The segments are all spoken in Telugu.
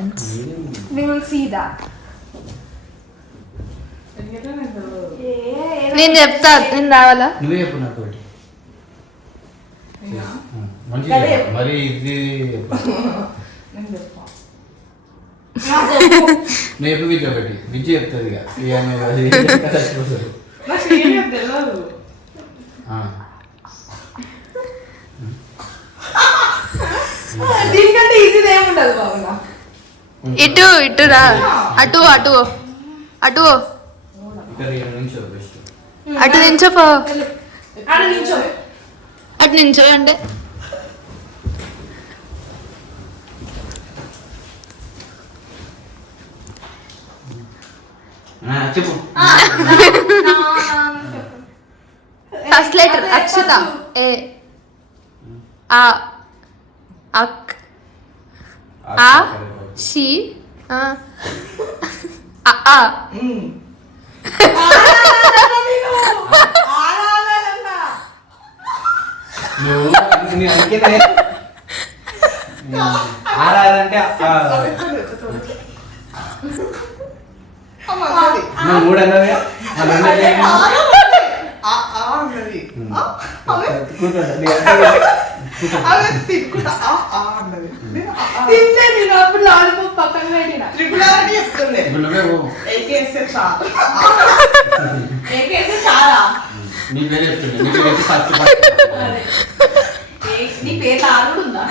We will see that. నేను చెప్తా, నేను రావాలా? నువ్వే చెప్పు నాకు ఒకటి. మరి ఇది నేను విద్య ఒకటి విద్య చెప్తుంది దీనికంటే ఈజీ ఏముండదు బాబు. ఇటు ఇటు రా, అటు అటు అటు అటు నించోపో, అటు నించో అంటే చెప్పు. First letter Akshata. ఏ ఆ అక్ ఆ షి ఆ ఆ ఆరాలంటే మూడు అన్నది నీ పేరు చెప్తున్నా. నీ పేరు ఆడుందా?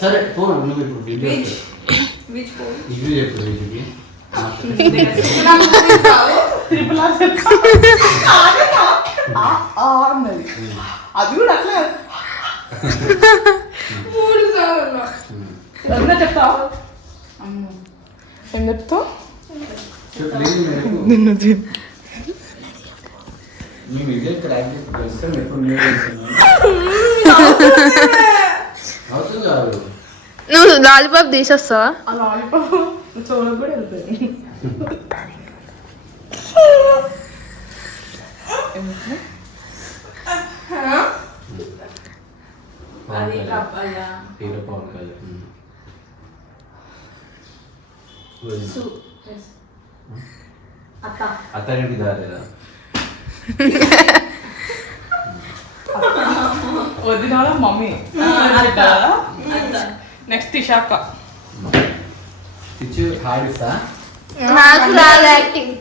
సరే పో, నువ్వు ఇప్పుడు ఇది చెప్పు. వీటికి అది కూడా అట్లా 3 సార్లు చెప్తావు. ఏం చెప్తావు? నిన్ను నువ్వు లాలీపాప్ తీసేస్తావా? చూడకు కూడా వెళ్తుంది. అత్తగారికి దారేదా వదిన మమ్మీ. నెక్స్ట్ ఇషాక. హాడిస్తా నాకు రాదు యాక్టింగ్.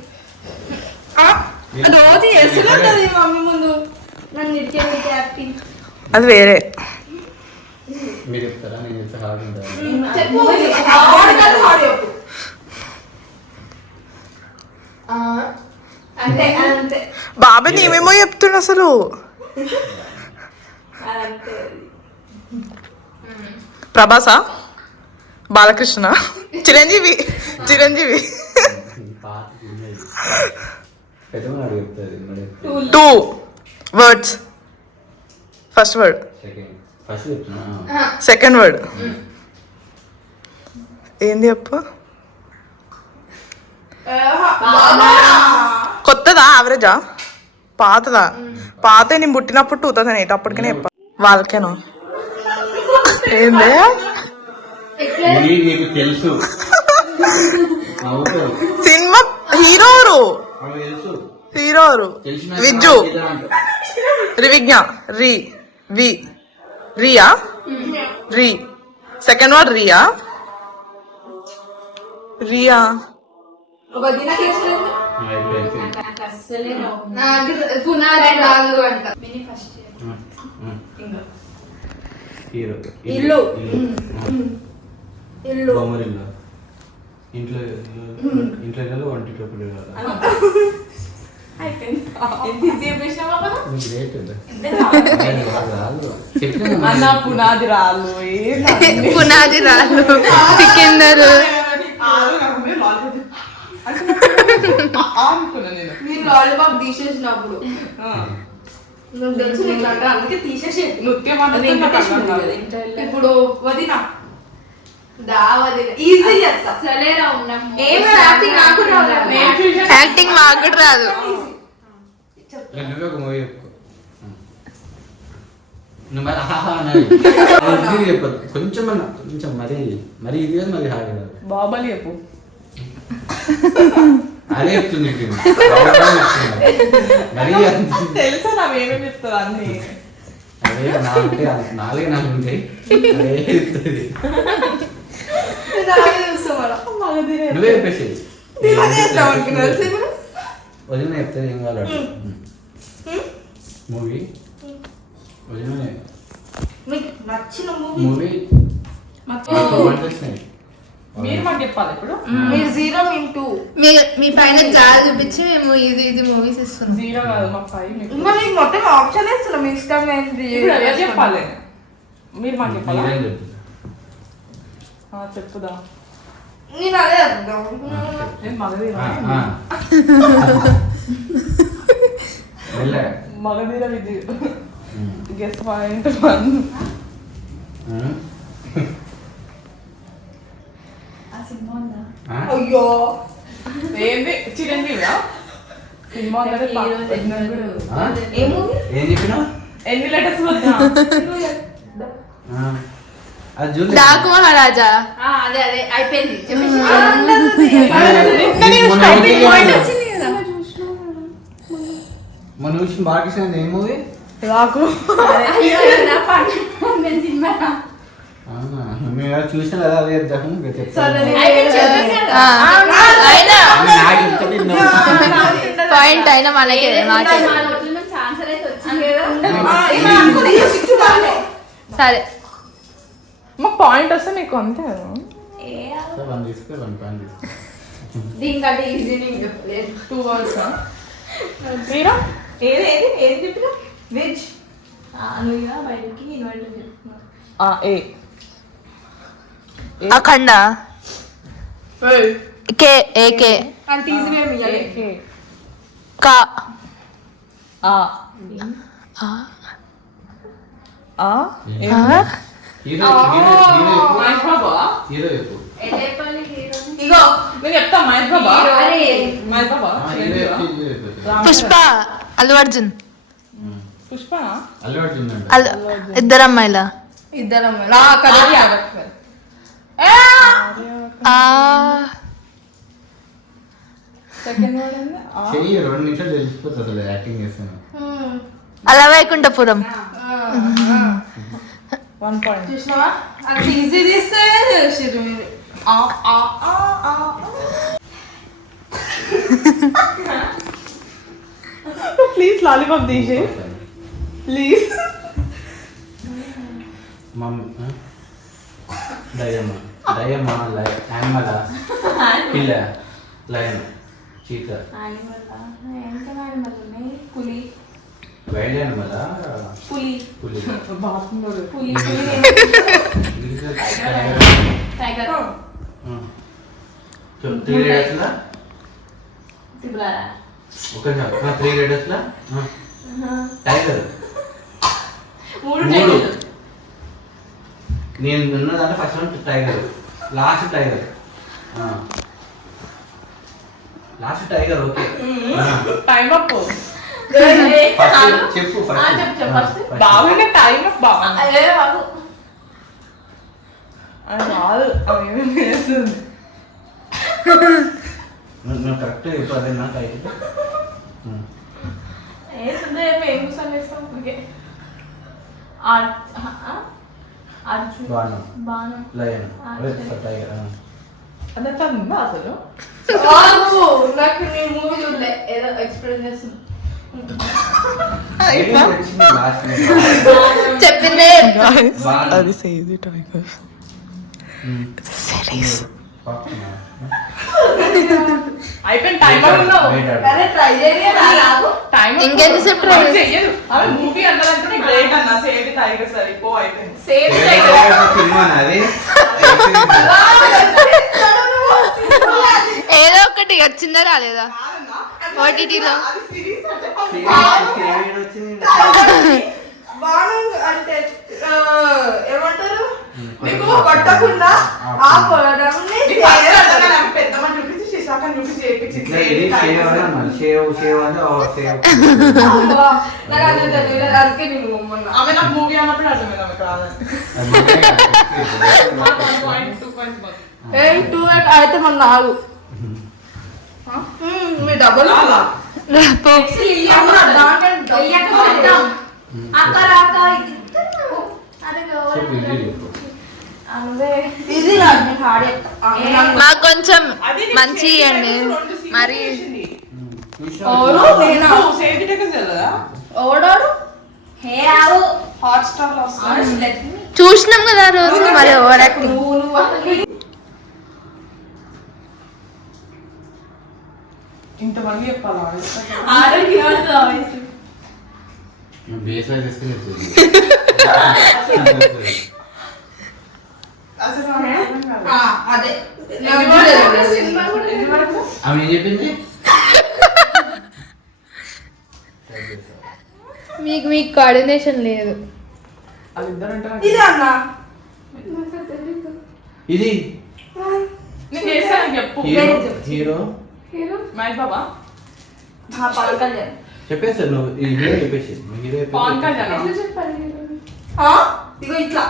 రోజు చేస్తున్నది మమ్మీ ముందు. నన్ను ఇరికే యాక్టింగ్ అది వేరే. మీరు చెప్తారా? నేను చెప్తే హార్డ్ ఉంటాను. అంతే అంతే. బాబా నేమేమో చెప్తున్నా అసలు. ప్రభాసా, Balakrishna, Chiranjeevi. Chiranjeevi 2 words. First word, second word ఏంది అప్ప? కొత్తదా, యావరేజా, పాతదా? పాత నేను పుట్టినప్పుడు 2008 అప్పటికనే చెప్పా. వాళ్ళకేనా? ఏంది నీకు తెలుసు? సినిమా హీరోరు, హీరోరు విజ్జు, రివిజ్ఞ, రి వి రియా, రి సెకండ్ వర్డ్ రియా, రియా ఇల్లు. ఇంట్లో వంటిటప్పుడు పునాది రాళ్ళు, పునాది రాళ్ళు, సికిందరు. నేను లాలీపాప్ తీసేసినప్పుడు అందుకే తీసేసి నృత్యం ఇప్పుడు వదిన ఈజీ చేస్తా. యాక్టింగ్ మాకు కూడా రాదు. నువ్వు మరి ఆహా అనాలి. అది ఇది చెప్పదు కొంచెం మరి మరి ఇది కాదు మరి హాగా కాదు. బాబాలి చెప్పు. అదే చెప్తుంది ఇప్పుడు. మరి తెలుసా నావేమేమి చెప్తారు అన్ని. అదే నాలుగే నాలుగు ఉంటాయి. అదే చెప్తుంది. నువ్వే చెప్పేసి వదిన చెప్తుంది ఏం కావాలి మూవీ వదిన మీకు నచ్చిన మూవీ మీరు మాకు చెప్పాలి ఇప్పుడు. మీరు 0 మేము 2. మీ పైన జాలి చూపించి మేము ఇది మూవీస్ ఇస్తున్నాం. 0 కాదు మాకు 5. ఇంకా మీకు మొత్తం ఆప్షన్ ఇస్తున్నాం మీ ఇష్టం ఏంటి ఇప్పుడు ఎవరు చెప్పాలి? మీరు మాకు చెప్పాలా? చెప్పుదా. నేను అదే చెప్తాం. నేను మగధీర మగధీర విజయ్ గెస్ట్ పాయింట్ 1. అయ్యో ఏంది చిరంజీవి సినిమా ఏం చెప్పినా ఎన్ని లెటర్స్ వద్దా? అది చూడలేదు. డాకు మహారాజా. అదే అయిపోయింది. మన చూసిన బాలకృష్ణ ఏం మూవీ రాకు మేము చూసిన కదా అదే చెప్తాము పాయింట్ అయినా మనకే మాట. సరే మాకు పాయింట్ వస్తే మీకు అంతే కదా. తీసుకో 1 పాయింట్ తీసుకో. దీనికంటే ఈజీ నేను 2 words. మీరా ఏది చెప్పినా వెజ్ నువ్వు బయటికి ఇన్వైట్ చెప్తున్నా. ఏ అఖండ కే ఏకే అంత ఈజీ వేమి కా హీరో చెప్పు. ఇగో నేను చెప్తా మహేష్ బాబా. మహేష్ బాబా. పుష్ప అల్లు అర్జున్. పుష్ప అల్లు అర్జున్ అంట. ఇద్దరు అమ్మాయిల ఇద్దరం సెకండ్ వర్డ్ చెయ్యి 2 నిమిషాలు తెలిసిపోతుంది అసలు యాక్టింగ్ చేస్తాను. అలా వైకుంఠపురం. 1 point. చూసినావా అంత ఈజీ తీస్తే తెలిసిరు మీరు. ప్లీజ్ లాలీపాప్ తీసి ప్లీజ్. దయమ్మ యానిమల్ పిల్ల లయన్ చీత పులి వైల్డ్ యానిమల్ పులి పులి పులి టైగర్ 3 రేడర్స్లా ఒక 3 రేడర్స్లా టైగర్ 3 నేను ఉన్నదంటే first one tiger last tiger okay time up. చెప్పు బాగా టైం అప్ బాగా అదే బాబు అది రాదు. అవి చేస్తుంది. నువ్వు కరెక్ట్ చెప్పు అదే నాకు అయితే బాణం లయన్ టైగర్ అదంతా ఉందా అసలు? నాకు నీ మూవీ చూడలే ఏదో ఎక్స్ప్రెస్ చేస్తుంది. చెప్పిందే అది సేది టైగర్. అయిపోయింది టైం ట్రై చేయలేదు. ఇంకెంతసేపు try చేయాలి? అవి మూవీ అన్నదంటే గ్రేట్ అన్న. సేది టైగర్ సరిపో అయిపోయింది. అది ఏదో ఒకటి వచ్చిందా రాలేదా ఓటీటీలో? బాణం అంటే ఏమంటారు నీకు కొట్టకుండా ఆ పొడవుని పెద్దమ్మ చూపించి సగం చూపించి చేయించి ఇట్లా ఇది షేవ్ అని అన్నారు. షేవ్ అంటే సేవ్. నాకు అది తెలియదు, అందుకే నేను మొన్న ఆమె నాకు మూవీ అన్నప్పుడు అర్థమైంది ఆమె కాదని. ఏ 2 అయితే మన 4 మీ డబ్బులు ఇది మాకు కొంచెం మంచి ఇవ్వండి మరి. ఓడాడు హాట్స్టార్ లో వస్తుంది. చూసినాం కదా ఆ రోజు, మరి ఓవర్ యాక్టింగ్. ఇంతమంది చెప్పాలా? బేస్లో తీసుకుని అసలు అదే ఆమె ఏం చెప్పింది? మీకు కోఆర్డినేషన్ లేదు. ఇది అన్నా ఇది నేను చేశాను చెప్పు. హీరో మహేష్ బాబా పవన్ కళ్యాణ్. చెప్పేసారు నువ్వు ఈ హీరో చెప్పేసి హీరో పవన్ కళ్యాణ్. ఇగో ఇట్లా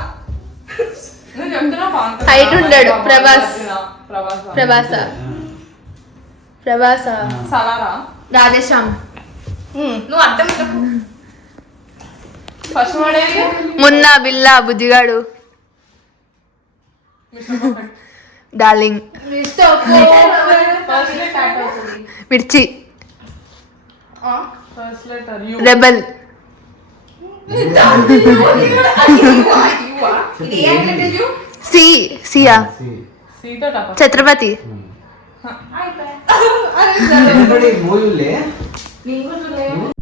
నేను చెప్తున్నా పవన్ కళ్యాణ్. హైట్ ఉంటాడు. ప్రభాస్. ప్రభాస్ ప్రభాస సలారా రాధేశ్యామ్. నువ్వు అర్థం ఫస్ట్ వర్డ్ ఏంటి? మున్నా బిల్లా బుజ్జిగాడు డార్లింగ్ ఫస్ట్ లెటర్ మిర్చి ఫస్ట్ లెటర్ యు. రెబల్ సియా సీతో టప. ఛత్రపతి మూవీలే నీకు